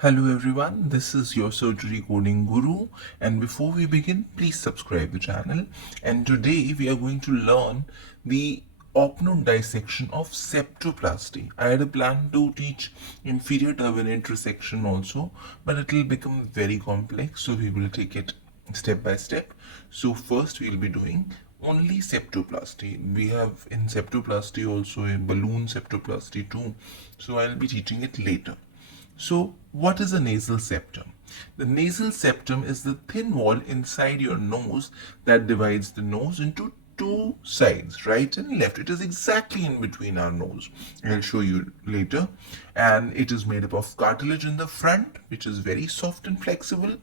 Hello everyone, this is your surgery coding guru, and before we begin, please subscribe the channel. And today we are going to learn the opno dissection of septoplasty. I had a plan to teach inferior turbinate resection also, but it will become very complex, so we will take it step by step. So first we will be doing only septoplasty. We have in septoplasty also a balloon septoplasty too, so I'll be teaching it later. So, what is a nasal septum? The nasal septum is the thin wall inside your nose that divides the nose into two sides, right and left. It is exactly in between our nose. I'll show you later. And it is made up of cartilage in the front, which is very soft and flexible,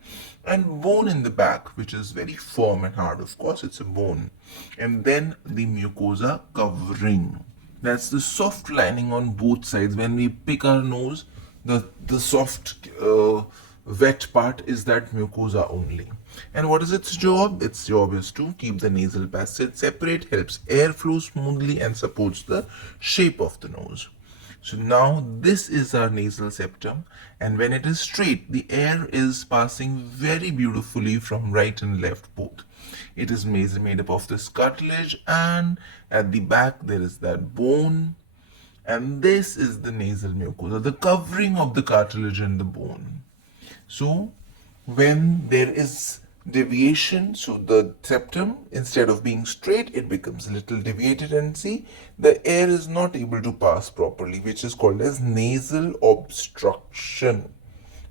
and bone in the back, which is very firm and hard. Of course, it's a bone. And then the mucosa covering. That's the soft lining on both sides. When we pick our nose, the soft wet part is that mucosa only. And what is its job? Its job is to keep the nasal passage separate, helps airflow smoothly, and supports the shape of the nose. So now this is our nasal septum, and when it is straight, the air is passing very beautifully from right and left both. It is made up of this cartilage, and at the back there is that bone, and this is the nasal mucosa, the covering of the cartilage and the bone. So when there is deviation, so the septum, instead of being straight, it becomes a little deviated, and see, the air is not able to pass properly, which is called as nasal obstruction.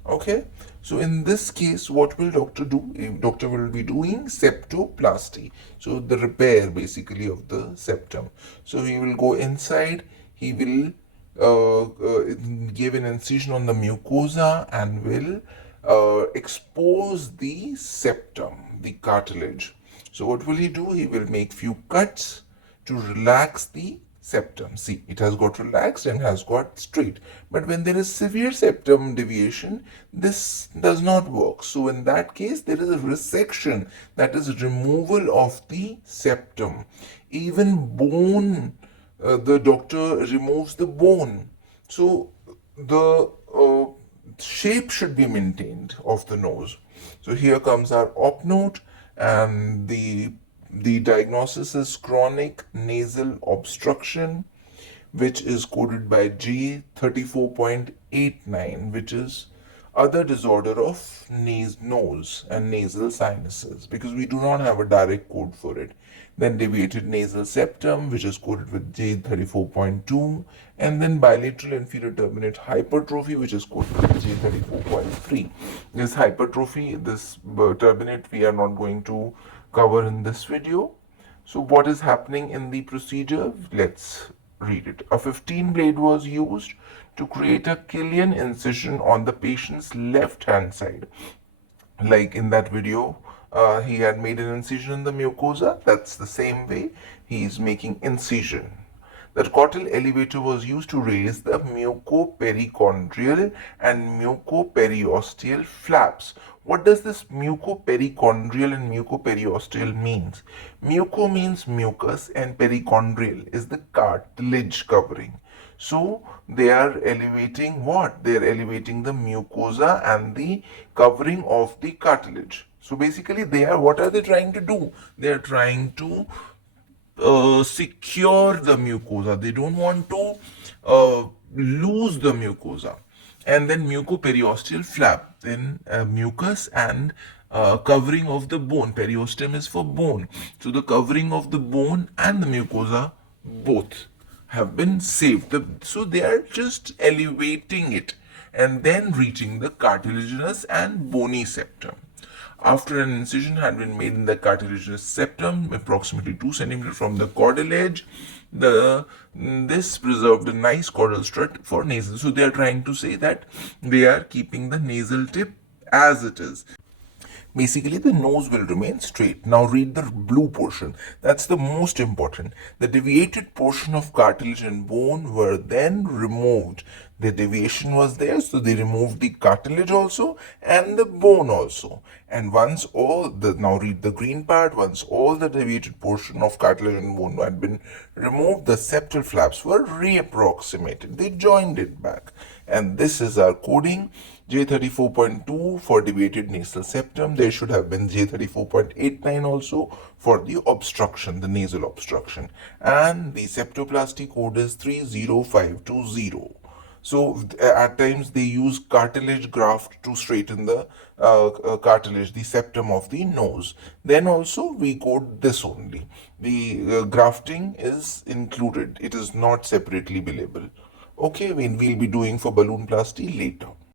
Okay, so in this case, what will doctor do? Doctor will be doing septoplasty, so the repair basically of the septum. So he will go inside, he will give an incision on the mucosa and will expose the septum, the cartilage. So what will he do? He will make few cuts to relax the septum. See, it has got relaxed and has got straight. But when there is severe septum deviation, this does not work. So in that case, there is a resection, that is removal of the septum. Even bone, the doctor removes the bone. So the shape should be maintained of the nose. So here comes our op note, and the diagnosis is chronic nasal obstruction, which is coded by G34.89, which is other disorder of nose and nasal sinuses, because we do not have a direct code for it. Then deviated nasal septum, which is coded with J34.2, and then bilateral inferior turbinate hypertrophy, which is coded with J34.3. This hypertrophy, this turbinate, we are not going to cover in this video. So what is happening in the procedure? Let's read it. A 15 blade was used to create a Killian incision on the patient's left hand side. Like in that video, he had made an incision in the mucosa. That's the same way he is making incision. The cotyl elevator was used to raise the mucoperichondrial and mucoperiosteal flaps. What does this mucoperichondrial and mucoperiosteal means? Muco means mucus and perichondrial is the cartilage covering. So they are elevating what? They are elevating the mucosa and the covering of the cartilage. So basically what are they trying to do? They are trying to secure the mucosa. They don't want to lose the mucosa. And then mucoperiosteal flap, then mucus and covering of the bone. Periosteum is for bone. So the covering of the bone and the mucosa both have been saved. So they are just elevating it and then reaching the cartilaginous and bony septum. After an incision had been made in the cartilaginous septum, approximately 2 cm from the caudal edge, this preserved a nice caudal strut for nasal. So they are trying to say that they are keeping the nasal tip as it is. Basically, the nose will remain straight. Now read the blue portion. That's the most important. The deviated portion of cartilage and bone were then removed. The deviation was there, so they removed the cartilage also and the bone also. And now read the green part, once all the deviated portion of cartilage and bone had been removed, the septal flaps were reapproximated. They joined it back. and this is our coding. J34.2 for deviated nasal septum. There should have been J34.89 also for the obstruction, the nasal obstruction. And the septoplasty code is 30520. So at times they use cartilage graft to straighten the cartilage, the septum of the nose. Then also we code this only. The grafting is included. It is not separately billable. Okay, we'll be doing for balloon plasty later.